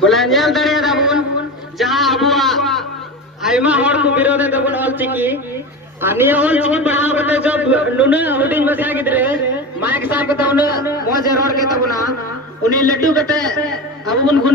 बुलांजल दरे दाबुन जहां अबुआ आयमा हर को विरोध दाबुन ऑलचिकी अनि ऑलचिकी पढ़ाव बते जब नुना हुडिंग बसा गिदरे माइक साहब को तउन मोजे रोड के तबुना उनी लट्टू कते अबुन गुन